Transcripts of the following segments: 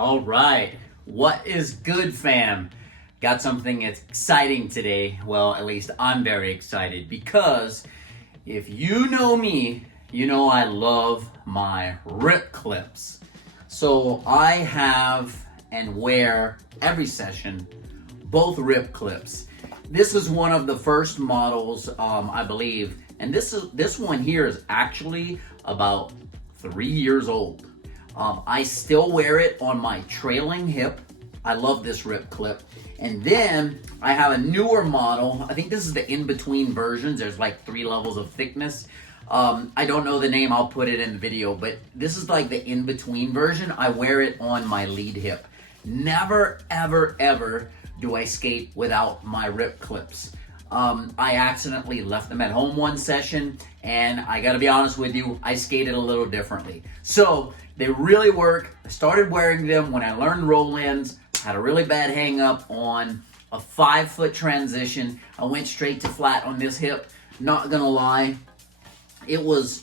All right, what is good, fam? Got something exciting today. Well, at least I'm very excited because if you know me, you know I love my RHIP clips. So I have and wear every session both RHIP clips. This is one of the first models, I believe, and this one here is actually about 3 years old. I still wear it on my trailing hip. I love this RHIP clip. And then I have a newer model. I think this is the in-between versions. There's like 3 levels of thickness. I don't know the name. I'll put it in the video. But this is like the in-between version. I wear it on my lead hip. Never, ever, ever do I skate without my RHIP clips. I accidentally left them at home one session, and I gotta be honest with you, I skated a little differently. So they really work. I started wearing them when I learned roll-ins. Had a really bad hang-up on a 5-foot transition. I went straight to flat on this hip. Not gonna lie, it was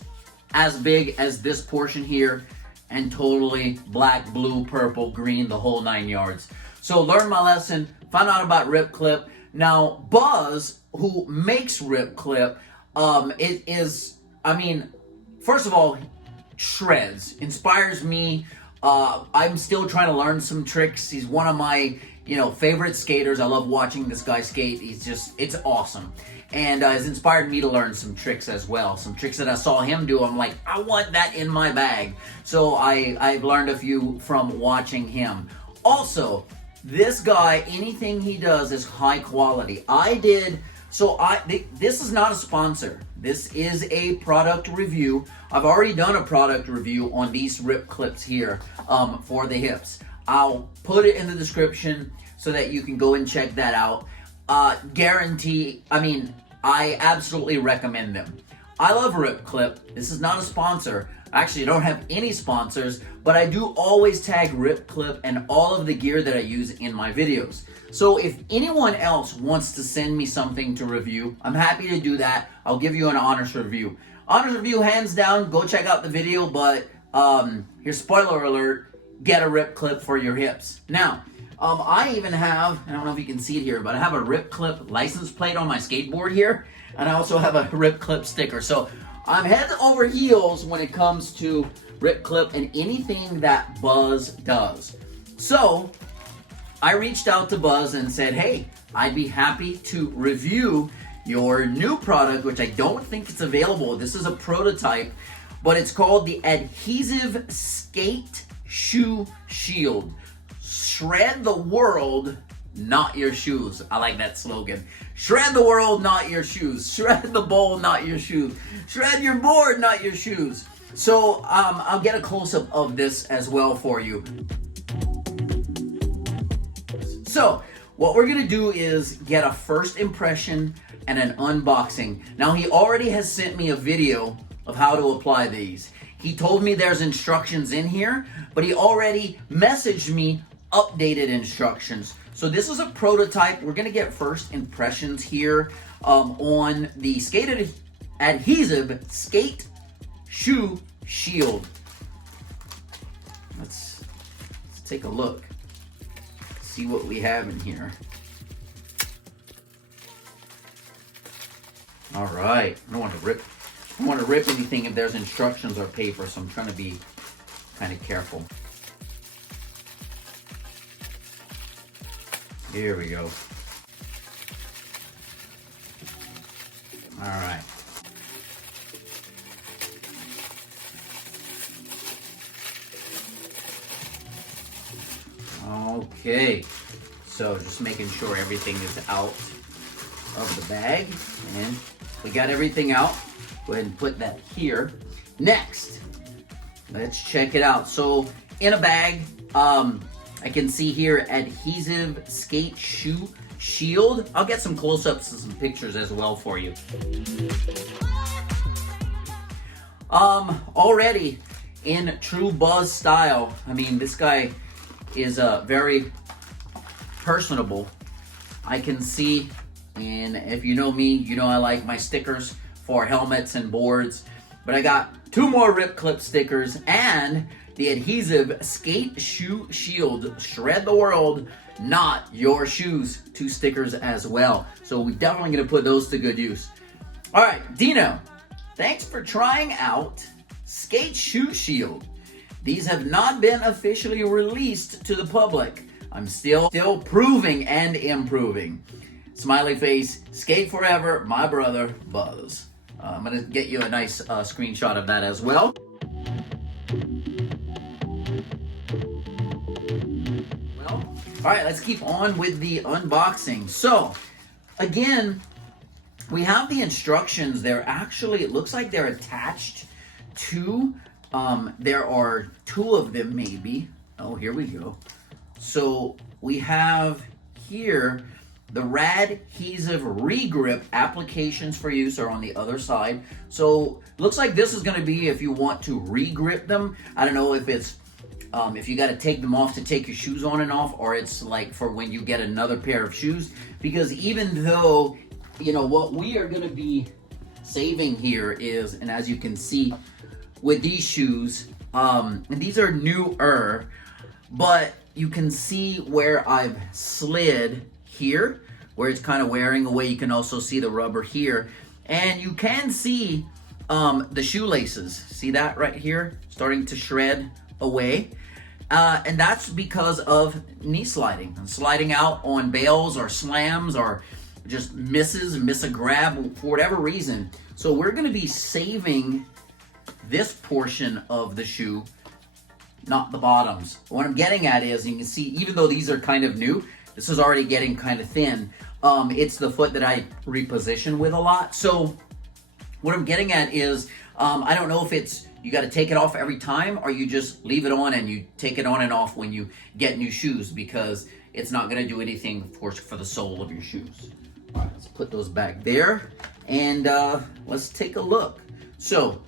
as big as this portion here, and totally black, blue, purple, green, the whole 9 yards. So learned my lesson, found out about RHIP clip. Now, Buzz, who makes RHIP clip, it is, first of all, shreds, inspires me. I'm still trying to learn some tricks. He's one of my, favorite skaters. I love watching this guy skate. It's awesome. And has inspired me to learn some tricks as well. Some tricks that I saw him do, I'm like, I want that in my bag. So I've learned a few from watching him. Also, this guy, anything he does is high quality. This is not a sponsor. This is a product review. I've already done a product review on these RHIP clips here for the hips. I'll put it in the description so that you can go and check that out. I absolutely recommend them. I love RHIP clip. This is not a sponsor. Actually, I don't have any sponsors, but I do always tag RHIP clip and all of the gear that I use in my videos. So if anyone else wants to send me something to review, I'm happy to do that. I'll give you an honest review. Honest review, hands down, go check out the video, but here's spoiler alert, get a RHIP clip for your hips. Now, I even have, I don't know if you can see it here, but I have a RHIP clip license plate on my skateboard here, and I also have a RHIP clip sticker. So I'm head over heels when it comes to RHIP clip and anything that Buzz does. So I reached out to Buzz and said, hey, I'd be happy to review your new product, which I don't think it's available. This is a prototype, but it's called the Adhesive SK8SHU SHIELD. Shred the world, not your shoes. I like that slogan. Shred the world, not your shoes. Shred the bowl, not your shoes. Shred your board, not your shoes. So I'll get a close-up of this as well for you. So what we're gonna do is get a first impression and an unboxing. Now, he already has sent me a video of how to apply these. He told me there's instructions in here, but he already messaged me updated instructions. So this is a prototype. We're gonna get first impressions here on the Adhesive SK8SHU SHIELD. Let's take a look. See what we have in here. All right, I don't want to rip anything if there's instructions or paper, so I'm trying to be kind of careful. Here we go. All right. Okay, so just making sure everything is out of the bag, and we got everything out. Go ahead and put that here. Next, let's check it out. So in a bag, I can see here Adhesive SK8SHU SHIELD. I'll get some close-ups and some pictures as well for you. Already in true Buzz style, this guy is very personable. I can see, and if you know me, you know I like my stickers for helmets and boards, but I got 2 more RHIP clip stickers, and the Adhesive SK8SHU SHIELD Shred the World, Not Your Shoes, 2 stickers as well. So we're definitely going to put those to good use. All right, Dino, thanks for trying out SK8SHU SHIELD. These have not been officially released to the public. I'm still proving and improving. Smiley face, skate forever, my brother, Buzz. I'm gonna get you a nice screenshot of that as well. All right, let's keep on with the unboxing. So, again, we have the instructions. They're actually, it looks like they're attached to, there are 2 of them maybe. Oh, here we go. So, we have here, the Adhesive Regrip applications for use are on the other side. So, looks like this is gonna be if you want to regrip them. I don't know if it's if you got to take them off to take your shoes on and off, or it's like for when you get another pair of shoes. Because even though, you know, what we are going to be saving here is, and as you can see with these shoes, and these are newer, but you can see where I've slid here, where it's kind of wearing away. You can also see the rubber here, and you can see the shoelaces. See that right here starting to shred away, and that's because of knee sliding and sliding out on bails or slams or just miss a grab for whatever reason. So we're going to be saving this portion of the shoe, not the bottoms. What I'm getting at is, you can see, even though these are kind of new, this is already getting kind of thin. It's the foot that I reposition with a lot. So what I'm getting at is, I don't know if it's you got to take it off every time, or you just leave it on and you take it on and off when you get new shoes, because it's not going to do anything, of course, for the sole of your shoes. All right, let's put those back there, and let's take a look. So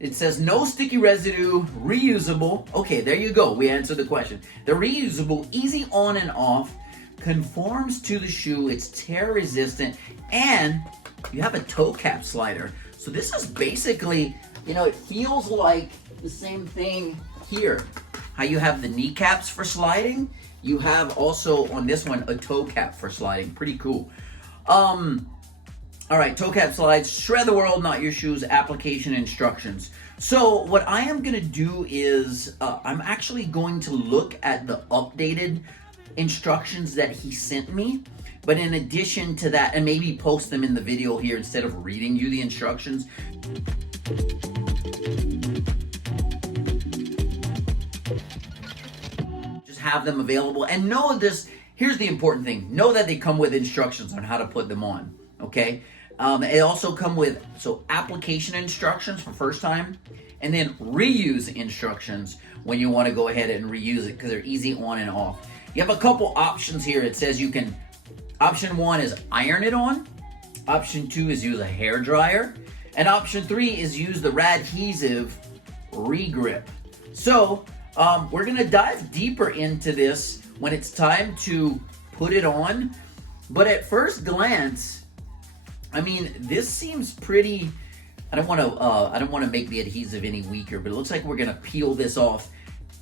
it says no sticky residue, reusable. Okay, there you go. We answered the question. They're reusable, easy on and off, conforms to the shoe, it's tear resistant, and you have a toe cap slider. So this is basically, you know, it feels like the same thing here. How you have the kneecaps for sliding, you have also on this one a toe cap for sliding. Pretty cool. All right, toe cap slides, shred the world, not your shoes, application instructions. So what I am gonna do is, I'm actually going to look at the updated instructions that he sent me. But in addition to that, and maybe post them in the video here instead of reading you the instructions. Just have them available, and know this, here's the important thing. Know that they come with instructions on how to put them on, okay? They also come with, so application instructions for first time, and then reuse instructions when you want to go ahead and reuse it, because they're easy on and off. You have a couple options here. It says you can, option 1 is iron it on. Option 2 is use a hair dryer. And option 3 is use the Adhesive Regrip. So we're gonna dive deeper into this when it's time to put it on. But at first glance, I mean, this seems pretty, I don't wanna make the adhesive any weaker, but it looks like we're gonna peel this off.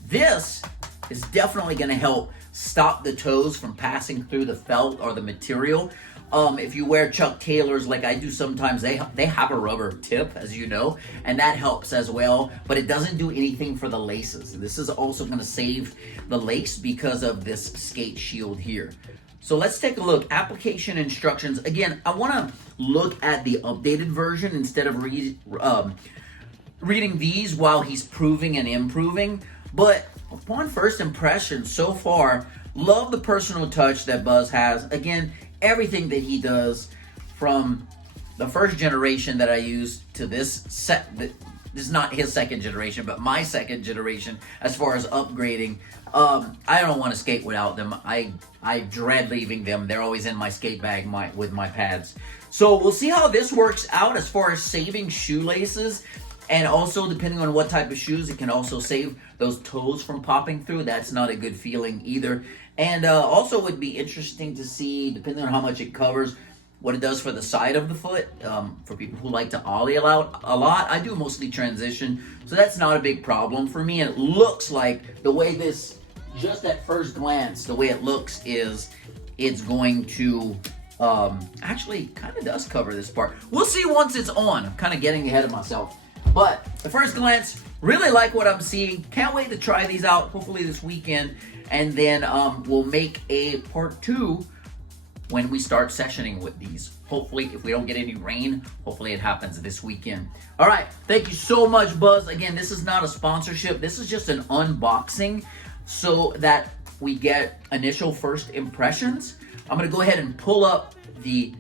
This is definitely gonna help stop the toes from passing through the felt or the material. If you wear Chuck Taylors like I do sometimes, they have a rubber tip, as you know, and that helps as well, but it doesn't do anything for the laces. This is also going to save the lace because of this skate shield here. So let's take a look. Application instructions. Again, I want to look at the updated version instead of reading these while he's proving and improving. But upon first impression, so far, love the personal touch that Buzz has. Again, everything that he does, from the first generation that I used to this this is not his second generation, but my second generation as far as upgrading. I don't want to skate without them. I dread leaving them. They're always in my skate bag with my pads. So we'll see how this works out as far as saving shoelaces. And also, depending on what type of shoes, it can also save those toes from popping through. That's not a good feeling either. And also would be interesting to see, depending on how much it covers, what it does for the side of the foot. For people who like to ollie out a lot, I do mostly transition, so that's not a big problem for me. And it looks like the way this, just at first glance, the way it looks is it's going to actually kind of does cover this part. We'll see once it's on. I'm kind of getting ahead of myself. But at first glance, really like what I'm seeing. Can't wait to try these out, hopefully this weekend. And then we'll make a part 2 when we start sessioning with these. Hopefully, if we don't get any rain, hopefully it happens this weekend. All right, thank you so much, Buzz. Again, this is not a sponsorship. This is just an unboxing so that we get initial first impressions. I'm gonna go ahead and pull up the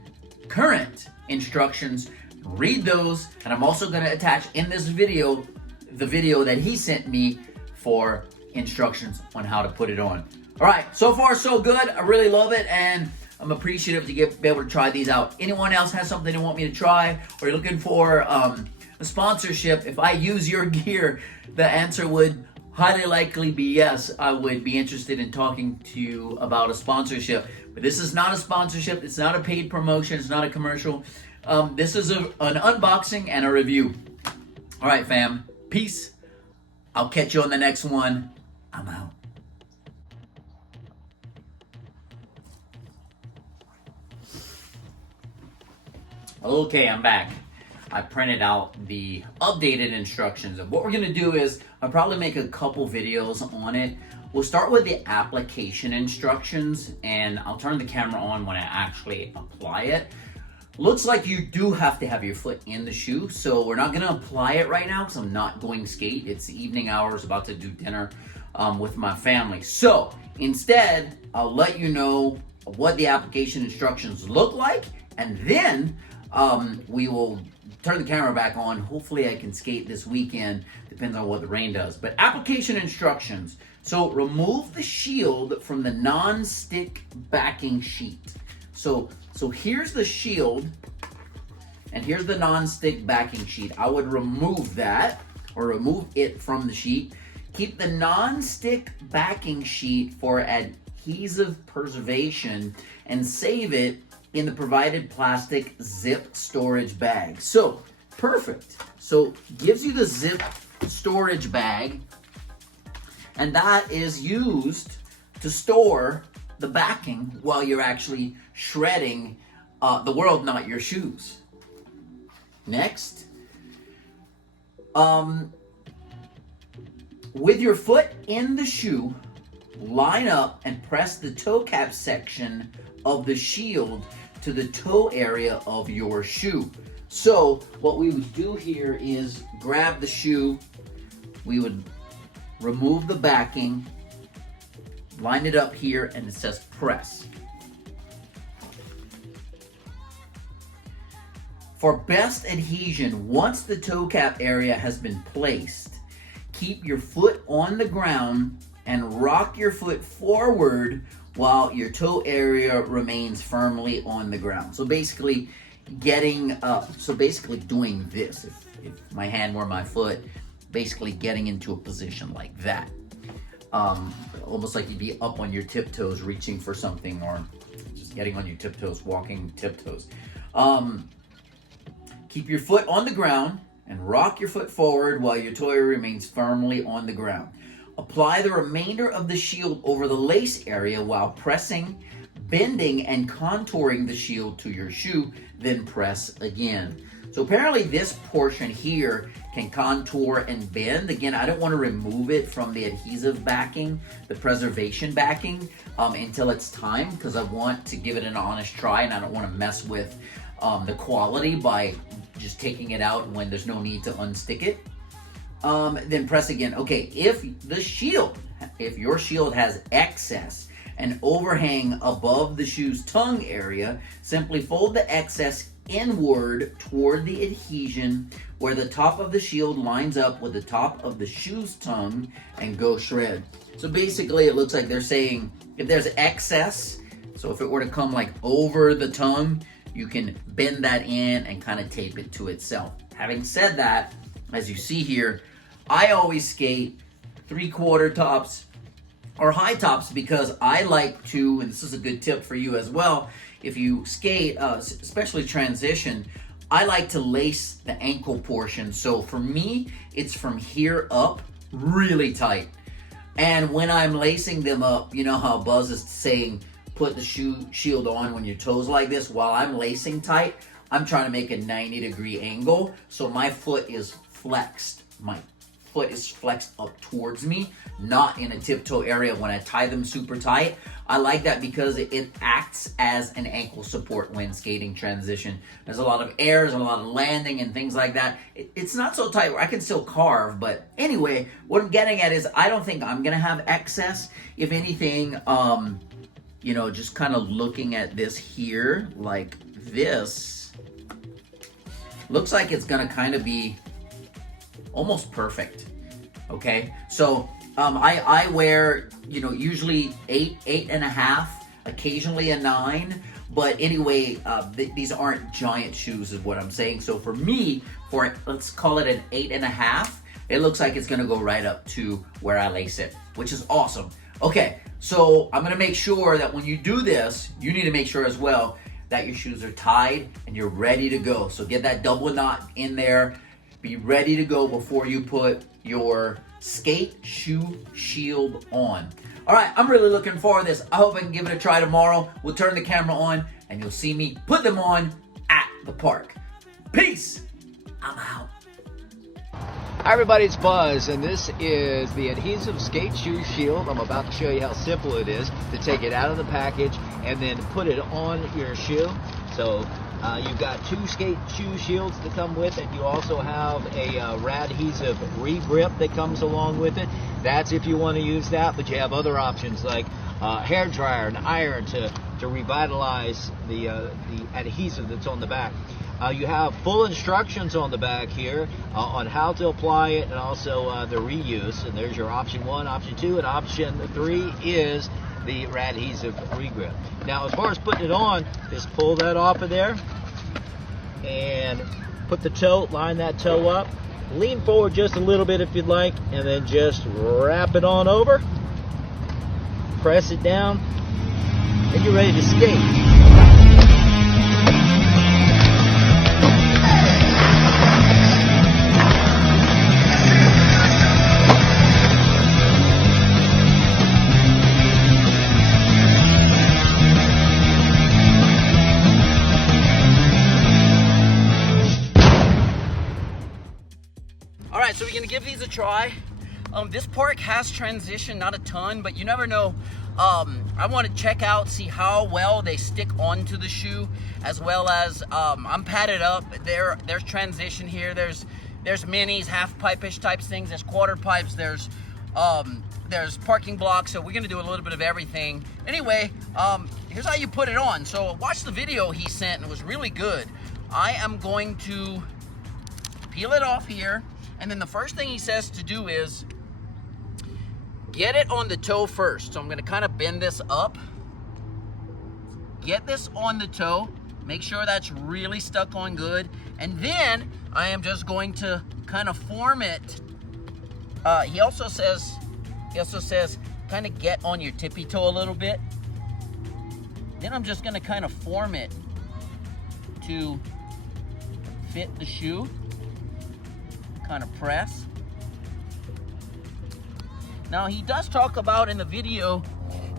current instructions, read those, and I'm also gonna attach in this video, the video that he sent me for instructions on how to put it on. All right, so far so good. I really love it, and I'm appreciative to be able to try these out. Anyone else has something they want me to try, or you're looking for a sponsorship, if I use your gear, the answer would highly likely be yes. I would be interested in talking to you about a sponsorship. But this is not a sponsorship. It's not a paid promotion. It's not a commercial. This is an unboxing and a review. All right, fam. Peace. I'll catch you on the next one. I'm out. Okay, I'm back. I printed out the updated instructions. And what we're gonna do is, I'll probably make a couple videos on it. We'll start with the application instructions, and I'll turn the camera on when I actually apply it. Looks like you do have to have your foot in the shoe, so we're not gonna apply it right now because I'm not going skate. It's evening hours, about to do dinner with my family. So instead, I'll let you know what the application instructions look like, and then we will turn the camera back on. Hopefully I can skate this weekend, depends on what the rain does. But application instructions. So remove the shield from the non-stick backing sheet. So here's the shield, and here's the non-stick backing sheet. I would remove that, or remove it from the sheet. Keep the non-stick backing sheet for adhesive preservation, and save it in the provided plastic zip storage bag. So, perfect. So, gives you the zip storage bag, and that is used to store the backing while you're actually shredding the world, not your shoes. Next, with your foot in the shoe, line up and press the toe cap section of the shield to the toe area of your shoe. So what we would do here is grab the shoe, we would remove the backing, line it up here, and it says press. For best adhesion, once the toe cap area has been placed, keep your foot on the ground and rock your foot forward while your toe area remains firmly on the ground. So basically doing this, if my hand were my foot, basically getting into a position like that. Almost like you'd be up on your tiptoes reaching for something, or just getting on your tiptoes, walking tiptoes. Keep your foot on the ground and rock your foot forward while your toe area remains firmly on the ground. Apply the remainder of the shield over the lace area while pressing, bending, and contouring the shield to your shoe, then press again. So apparently this portion here can contour and bend. Again, I don't want to remove it from the adhesive backing, the preservation backing, until it's time, because I want to give it an honest try, and I don't want to mess with the quality by just taking it out when there's no need to unstick it. Then press again. Okay, if your shield has excess and overhang above the shoe's tongue area, simply fold the excess inward toward the adhesion where the top of the shield lines up with the top of the shoe's tongue, and go shred. So basically it looks like they're saying if there's excess, so if it were to come like over the tongue, you can bend that in and kind of tape it to itself. Having said that, as you see here, I always skate 3/4 tops or high tops, because I like to, and this is a good tip for you as well, if you skate, especially transition, I like to lace the ankle portion. So for me, it's from here up really tight. And when I'm lacing them up, you know how Buzz is saying, put the shoe shield on when your toes like this. While I'm lacing tight, I'm trying to make a 90-degree angle. So my foot is flexed. My foot is flexed up towards me, not in a tiptoe area when I tie them super tight. I like that because it acts as an ankle support when skating transition. There's a lot of airs and a lot of landing and things like that. It's not so tight where I can still carve, but anyway, what I'm getting at is I don't think I'm gonna have excess. If anything, you know, just kind of looking at this here, like this, looks like it's gonna kind of be almost perfect. Okay, so I wear, you know, usually 8, 8.5, occasionally a 9, but anyway, these aren't giant shoes is what I'm saying. So for me, for let's call it an 8.5, it looks like it's gonna go right up to where I lace it, which is awesome. Okay, so I'm gonna make sure that when you do this, you need to make sure as well that your shoes are tied and you're ready to go. So get that double knot in there. Be ready to go before you put your skate shoe shield on. All right, I'm really looking forward to this. I hope I can give it a try tomorrow. We'll turn the camera on and you'll see me put them on at the park. Peace. I'm out. Hi everybody, it's Buzz, and this is the Adhesive SK8SHU Shield. I'm about to show you how simple it is to take it out of the package and then put it on your shoe. So you've got 2 skate shoe shields that come with it. You also have a Adhesive RHIP grip that comes along with it. That's if you want to use that, but you have other options like hair dryer and iron to revitalize the adhesive that's on the back. You have full instructions on the back here on how to apply it and also the reuse. And there's your option 1, option 2, and option 3 is the adhesive re-grip. Now, as far as putting it on, just pull that off of there and put the toe, line that toe up, lean forward just a little bit if you'd like, and then just wrap it on over, press it down, and you're ready to skate. Alright, so we're going to give these a try. This park has transition, not a ton, but you never know. I want to check out, see how well they stick onto the shoe, as well as I'm padded up. There's transition here. There's minis, half pipe-ish types things. There's quarter pipes. There's parking blocks. So we're going to do a little bit of everything. Anyway, here's how you put it on. So watch the video he sent, and it was really good. I am going to peel it off here. And then the first thing he says to do is get it on the toe first. So I'm gonna kind of bend this up. Get this on the toe. Make sure that's really stuck on good. And then I am just going to kind of form it. He also says kind of get on your tippy toe a little bit. Then I'm just gonna kind of form it to fit the shoe. Kind of press. Now he does talk about in the video,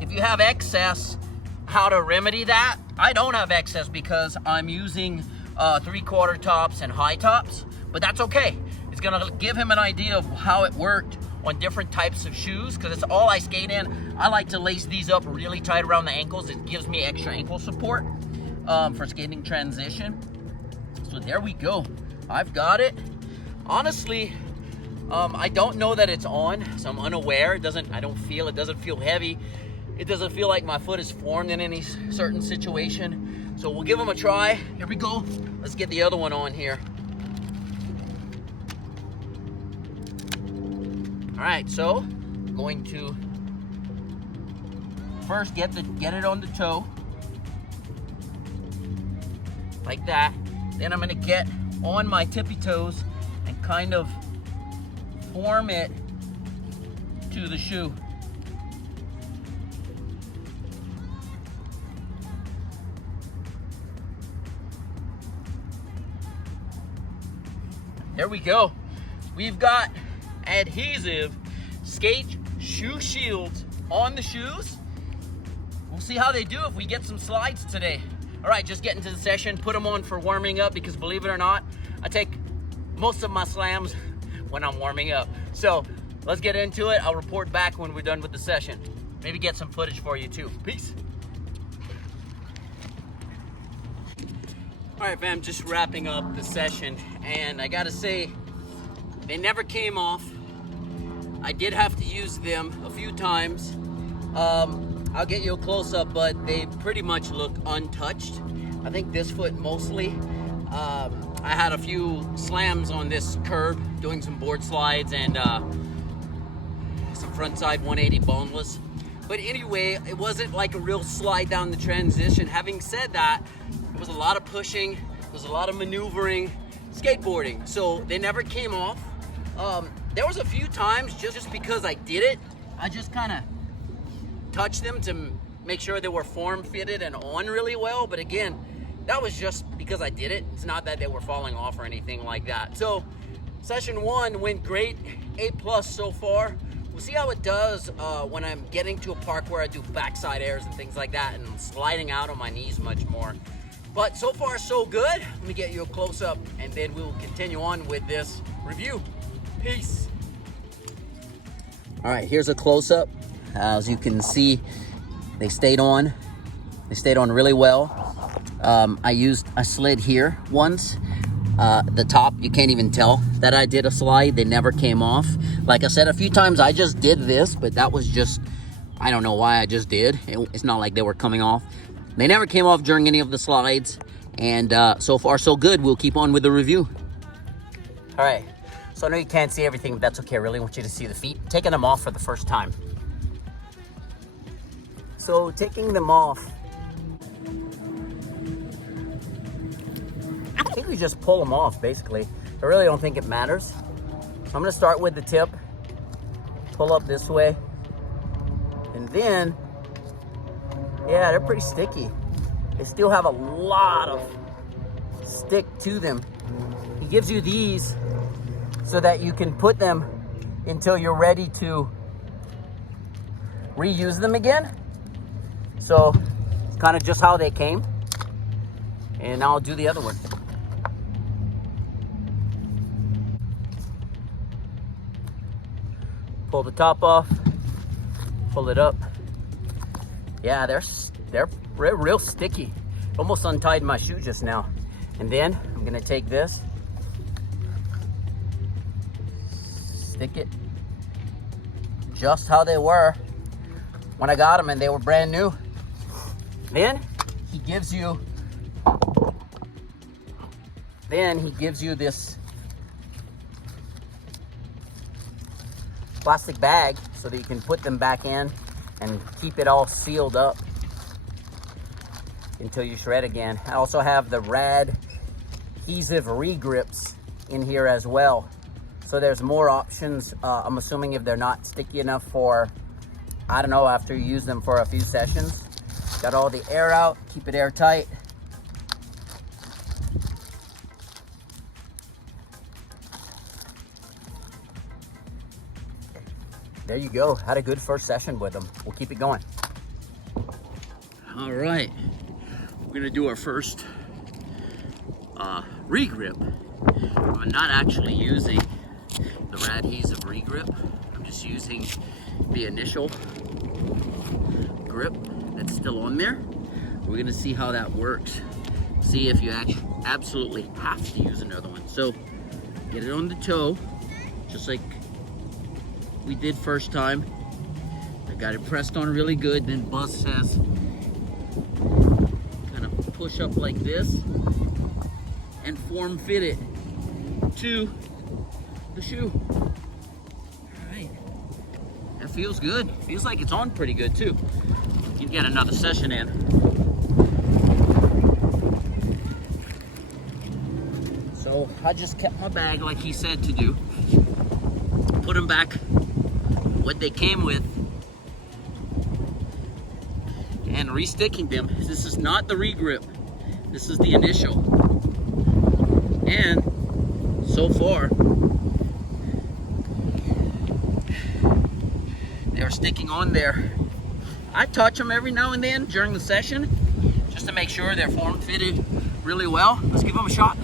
if you have excess, how to remedy that. I don't have excess because I'm using 3/4 tops and high tops, but that's okay. It's gonna give him an idea of how it worked on different types of shoes, because it's all I skate in. I like to lace these up really tight around the ankles. It gives me extra ankle support for skating transition. So there we go. I've got it. Honestly, I don't know that it's on, so I'm unaware. It doesn't feel heavy. It doesn't feel like my foot is formed in any certain situation. So we'll give them a try. Here we go. Let's get the other one on here. All right, so I'm going to first get it on the toe, like that. Then I'm gonna get on my tippy toes and kind of form it to the shoe. there we go. We've got adhesive skate shoe shields on the shoes. We'll see how they do if we get some slides today. All right, just get into the session, put them on for warming up, because believe it or not, I take most of my slams when I'm warming up. So let's get into it. I'll report back when we're done with the session. Maybe get some footage for you too. Peace. All right, fam, just wrapping up the session, and I gotta say, they never came off. I did have to use them a few times. I'll get you a close-up, but they pretty much look untouched. I think this foot mostly. I had a few slams on this curb, doing some board slides and some frontside 180 boneless. But anyway, it wasn't like a real slide down the transition. Having said that, it was a lot of pushing, there was a lot of maneuvering, skateboarding. So they never came off. There was a few times, just because I did it, I just kind of touched them to make sure they were form fitted and on really well. But again, that was just because I did it. It's not that they were falling off or anything like that. So session 1 went great, A+ so far. We'll see how it does when I'm getting to a park where I do backside airs and things like that, and I'm sliding out on my knees much more. But so far so good. Let me get you a close-up, and then we will continue on with this review. Peace. All right, here's a close-up. As you can see, they stayed on really well. I slid here once. The top, you can't even tell that I did a slide. They never came off. Like I said, a few times I just did this, but that was just, I don't know why I just did. It's not like they were coming off. They never came off during any of the slides. And so far so good. We'll keep on with the review. All right, so I know you can't see everything, but that's okay. I really want you to see the feet. Taking them off for the first time. So taking them off, I think we just pull them off, basically. I really don't think it matters. So I'm gonna start with the tip, pull up this way, and then, yeah, they're pretty sticky. They still have a lot of stick to them. He gives you these so that you can put them until you're ready to reuse them again. So it's kind of just how they came. And now I'll do the other one. Pull the top off, pull it up. Yeah, they're real sticky. Almost untied my shoe just now. And then I'm gonna take this, stick it just how they were when I got them and they were brand new. Then he gives you this plastic bag so that you can put them back in and keep it all sealed up until you shred again. I also have the rad adhesive re-grips in here as well. So there's more options. I'm assuming if they're not sticky enough for, I don't know, after you use them for a few sessions. Got all the air out, keep it airtight. There you go. Had a good first session with them. We'll keep it going. All right, we're gonna do our first re-grip. I'm not actually using the rad adhesive re-grip. I'm just using the initial grip that's still on there. We're gonna see how that works. See if you actually absolutely have to use another one. So get it on the toe, just like we did first time. I got it pressed on really good. Then Buzz says, kind of push up like this and form fit it to the shoe. All right, that feels good. Feels like it's on pretty good too. You get another session in. So I just kept my bag like he said to do. Put them back what they came with and resticking them. This is not the re-grip. This is the initial. And so far, they're sticking on there. I touch them every now and then during the session just to make sure they're form fitted really well. Let's give them a shot.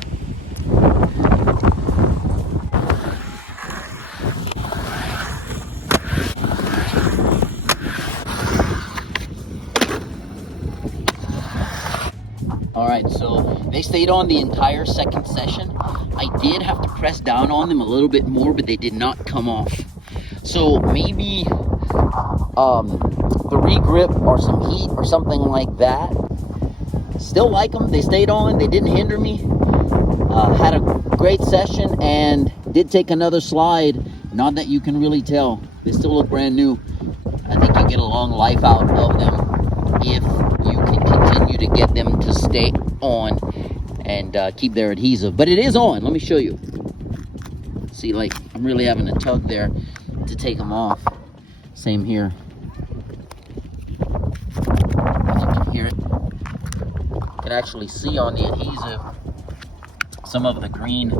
All right, so they stayed on the entire second session. I did have to press down on them a little bit more, but they did not come off. So maybe the re-grip or some heat or something like that. Still like them. They stayed on. They didn't hinder me. Had a great session and did take another slide. Not that you can really tell. They still look brand new. I think you get a long life out of them if you can continue to get them to stay on and keep their adhesive. But it is on. Let me show you. See, like, I'm really having to tug there to take them off. Same here. You can hear it. You can actually see on the adhesive some of the green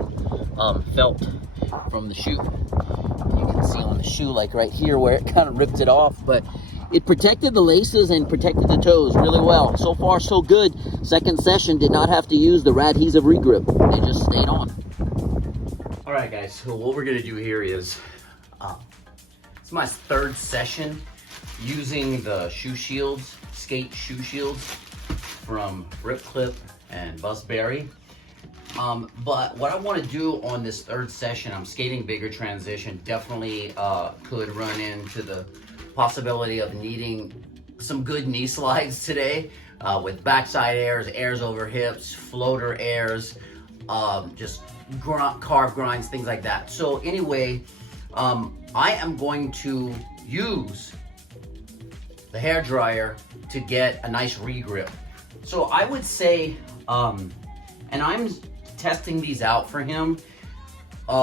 felt from the shoe. You can see on the shoe, like right here, where it kind of ripped it off, but it protected the laces and protected the toes really well. So far, so good. Second session, did not have to use the adhesive re-grip. They just stayed on. All right, guys, so what we're gonna do here is, it's my third session using the shoe shields, skate shoe shields from RHIP CLIP and Busberry. But what I want to do on this third session, I'm skating bigger transition, definitely could run into the possibility of needing some good knee slides today with backside airs, airs over hips, floater airs, just carve grinds, things like that. So anyway, I am going to use the hair dryer to get a nice re-grip. So I would say, and I'm testing these out for him,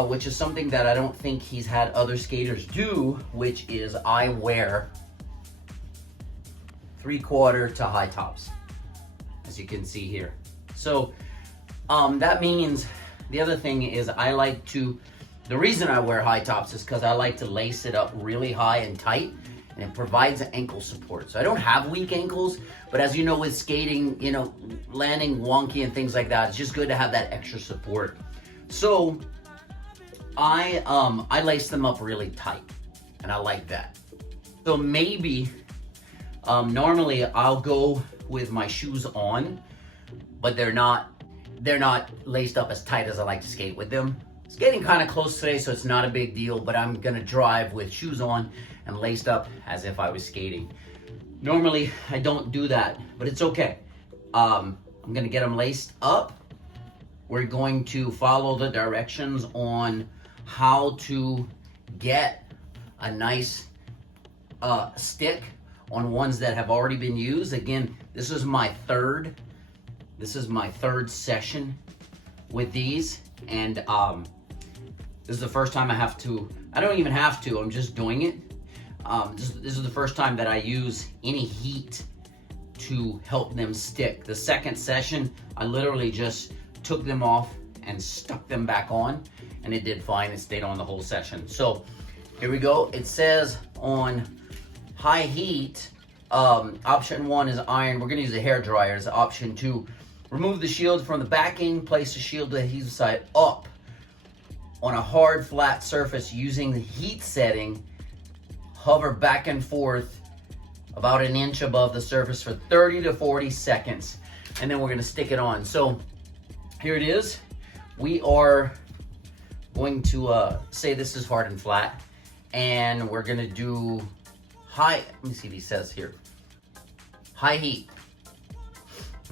which is something that I don't think he's had other skaters do, which is I wear 3/4 to high tops, as you can see here. So that means the other thing is the reason I wear high tops is because I like to lace it up really high and tight, and it provides ankle support. So I don't have weak ankles, but as you know, with skating, you know, landing wonky and things like that, it's just good to have that extra support. So I lace them up really tight, and I like that. So maybe, normally I'll go with my shoes on, but they're not laced up as tight as I like to skate with them. It's getting kind of close today, so it's not a big deal, but I'm gonna drive with shoes on and laced up as if I was skating. Normally, I don't do that, but it's okay. I'm gonna get them laced up. We're going to follow the directions on how to get a nice stick on ones that have already been used. Again, this is my third session with these, and this is the first time I don't even have to, I'm just doing it. This is the first time that I use any heat to help them stick. The second session, I literally just took them off and stuck them back on, and it did fine. It stayed on the whole session. So here we go. It says on high heat, option 1 is iron. We're gonna use a hair dryer as option 2. Remove the shield from the backing, place the shield to the adhesive side up on a hard flat surface using the heat setting. Hover back and forth about an inch above the surface for 30 to 40 seconds. And then we're gonna stick it on. So here it is. We are going to say this is hard and flat. And we're gonna do high, let me see what he says here. High heat.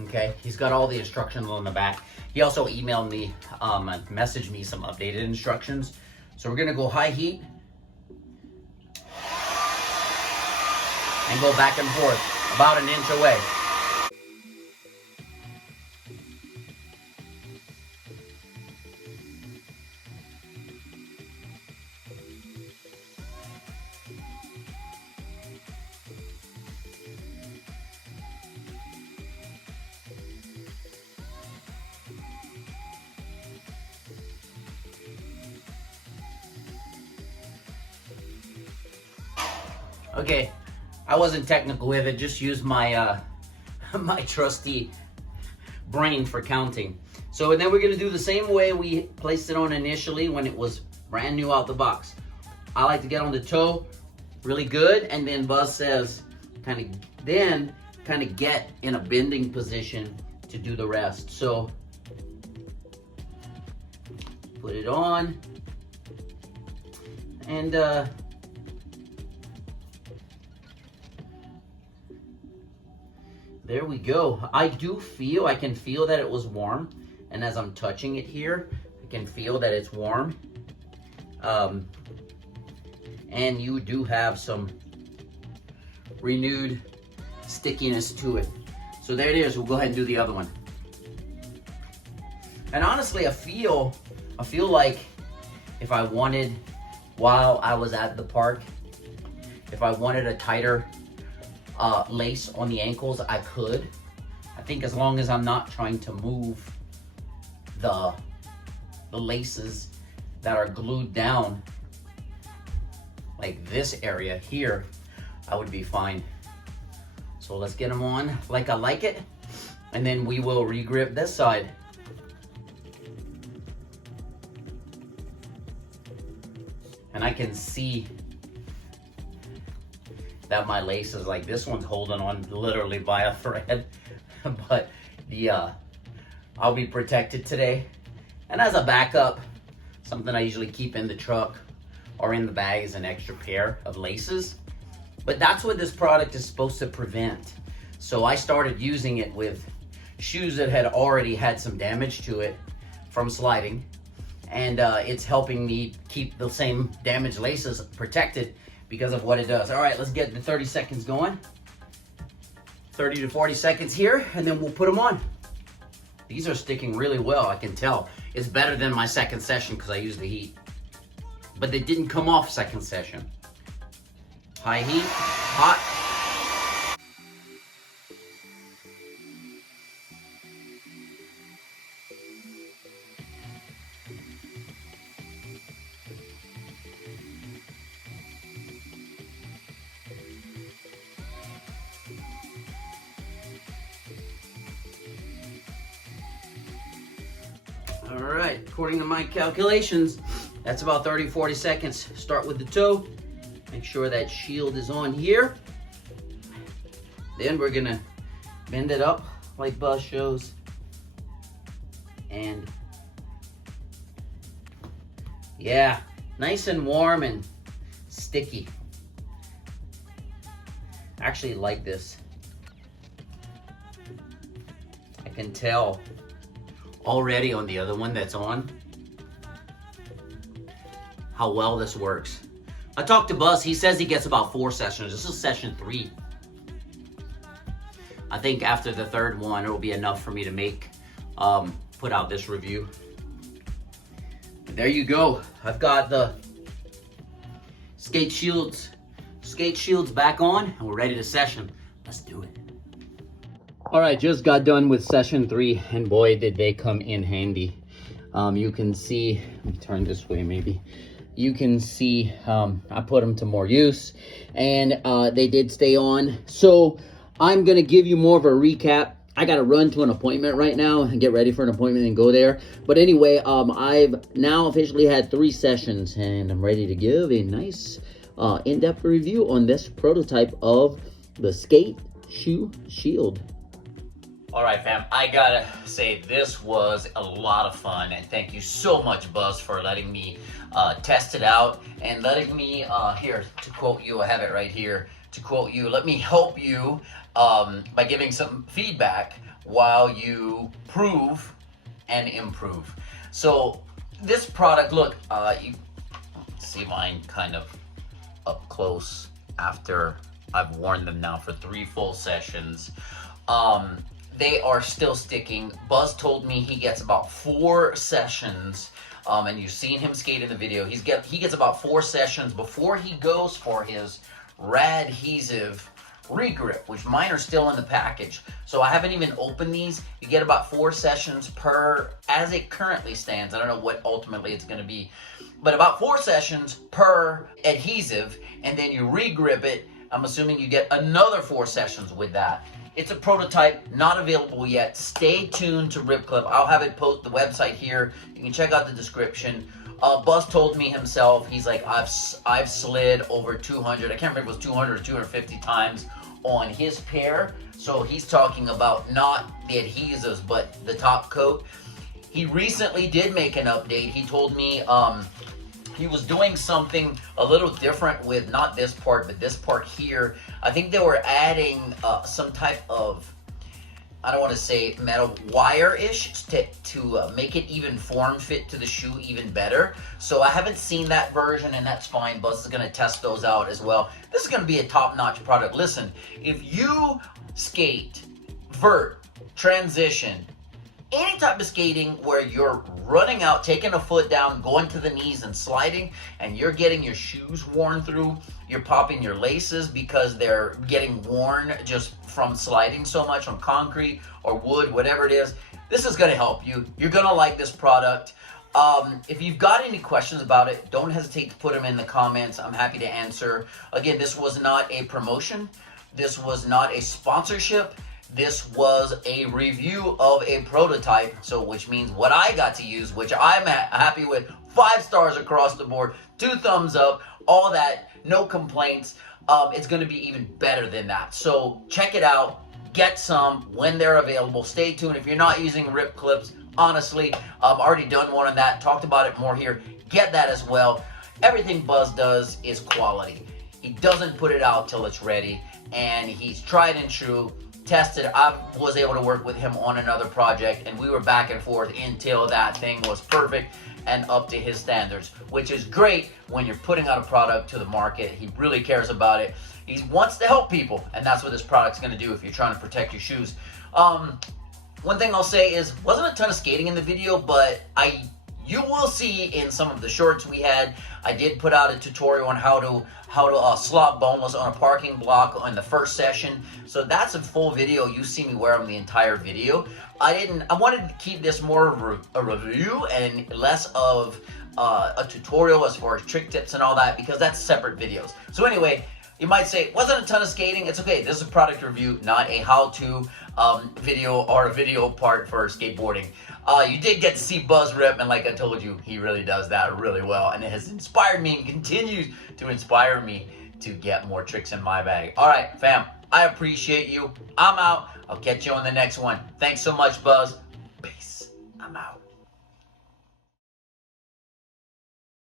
Okay, he's got all the instructions on the back. He also emailed me, and messaged me some updated instructions. So we're gonna go high heat and go back and forth about an inch away. Okay, I wasn't technical with it, just used my my trusty brain for counting. So then we're gonna do the same way we placed it on initially when it was brand new out the box. I like to get on the toe really good, and then Buzz says kind of get in a bending position to do the rest. So put it on, and there we go. I can feel that it was warm, and as I'm touching it here, I can feel that it's warm. And you do have some renewed stickiness to it. So there it is. We'll go ahead and do the other one. And honestly, I feel like if I wanted, while I was at the park, if I wanted a tighter lace on the ankles, I could. I think as long as I'm not trying to move the laces that are glued down, like this area here, I would be fine. So let's get them on like I like it, and then we will re-grip this side. And I can see that my laces, like this one's holding on literally by a thread, but I'll be protected today. And as a backup, something I usually keep in the truck or in the bag is an extra pair of laces. But that's what this product is supposed to prevent. So I started using it with shoes that had already had some damage to it from sliding. And it's helping me keep the same damaged laces protected because of what it does. All right, let's get the 30 seconds going. 30 to 40 seconds here, and then we'll put them on. These are sticking really well, I can tell. It's better than my second session because I used the heat. But they didn't come off second session. High heat, hot. All right, according to my calculations, that's about 30, 40 seconds. Start with the toe. Make sure that shield is on here. Then we're gonna bend it up like Buzz shows. And yeah, nice and warm and sticky. I actually like this. I can tell already on the other one that's on how well this works. I talked to Buzz, he says he gets about 4 sessions. This is session 3. I think after the third one, it'll be enough for me to put out this review. And there you go. I've got the skate shields back on, and we're ready to session. Let's do it. All right, just got done with session 3, and boy, did they come in handy. You can see, let me turn this way maybe. You can see I put them to more use, and they did stay on. So I'm gonna give you more of a recap. I gotta run to an appointment right now and get ready for an appointment and go there. But anyway, I've now officially had 3 sessions, and I'm ready to give a nice in-depth review on this prototype of the Skate Shoe Shield. All right, fam, I gotta say this was a lot of fun, and thank you so much, Buzz, for letting me test it out and letting me, here, to quote you, I have it right here, to quote you, let me help you by giving some feedback while you prove and improve. So this product, look, you see mine kind of up close after I've worn them now for 3 full sessions. They are still sticking. Buzz told me he gets about 4 sessions, and you've seen him skate in the video. He gets about 4 sessions before he goes for his Radhesive regrip, which mine are still in the package. So I haven't even opened these. You get about 4 sessions per, as it currently stands. I don't know what ultimately it's going to be, but about 4 sessions per adhesive, and then you regrip it I'm assuming you get another 4 sessions with that. It's a prototype, not available yet. Stay tuned to RHIP CLIP. I'll have it post the website here. You can check out the description. Buzz told me himself, he's like, I've slid over 200, I can't remember if it was 200 or 250 times on his pair. So he's talking about not the adhesives, but the top coat. He recently did make an update. He told me he was doing something a little different with not this part, but this part here. I think they were adding some type of, I don't want to say metal wire-ish to make it even form fit to the shoe even better. So I haven't seen that version, and that's fine. Buzz is going to test those out as well. This is going to be a top-notch product. Listen, if you skate, vert, transition, any type of skating where you're running out, taking a foot down, going to the knees and sliding, and you're getting your shoes worn through, you're popping your laces because they're getting worn just from sliding so much on concrete or wood, whatever it is, this is going to help you. You're going to like this product. If you've got any questions about it, don't hesitate to put them in the comments. I'm happy to answer. Again, this was not a promotion. This was not a sponsorship. This was a review of a prototype, so which means what I got to use, which I'm happy with. 5 stars across the board, 2 thumbs up, all that, no complaints. It's going to be even better than that. So check it out. Get some when they're available. Stay tuned. If you're not using RHIP clips, honestly, I've already done one on that. Talked about it more here. Get that as well. Everything Buzz does is quality. He doesn't put it out till it's ready, and he's tried and true. Tested. I was able to work with him on another project, and we were back and forth until that thing was perfect and up to his standards, which is great when you're putting out a product to the market. He really cares about it. He wants to help people, and that's what this product's going to do if you're trying to protect your shoes. One thing I'll say is, wasn't a ton of skating in the video, but you will see in some of the shorts we had, I did put out a tutorial on how to slop boneless on a parking block on the first session. So that's a full video. You see me wear them the entire video. I wanted to keep this more of a review and less of a tutorial as far as trick tips and all that, because that's separate videos. So anyway, you might say, wasn't a ton of skating. It's okay. This is a product review, not a how-to video or a video part for skateboarding. You did get to see Buzz rip, and like I told you, he really does that really well, and it has inspired me and continues to inspire me to get more tricks in my bag. All right, fam, I appreciate you. I'm out. I'll catch you on the next one. Thanks so much, Buzz. Peace. I'm out.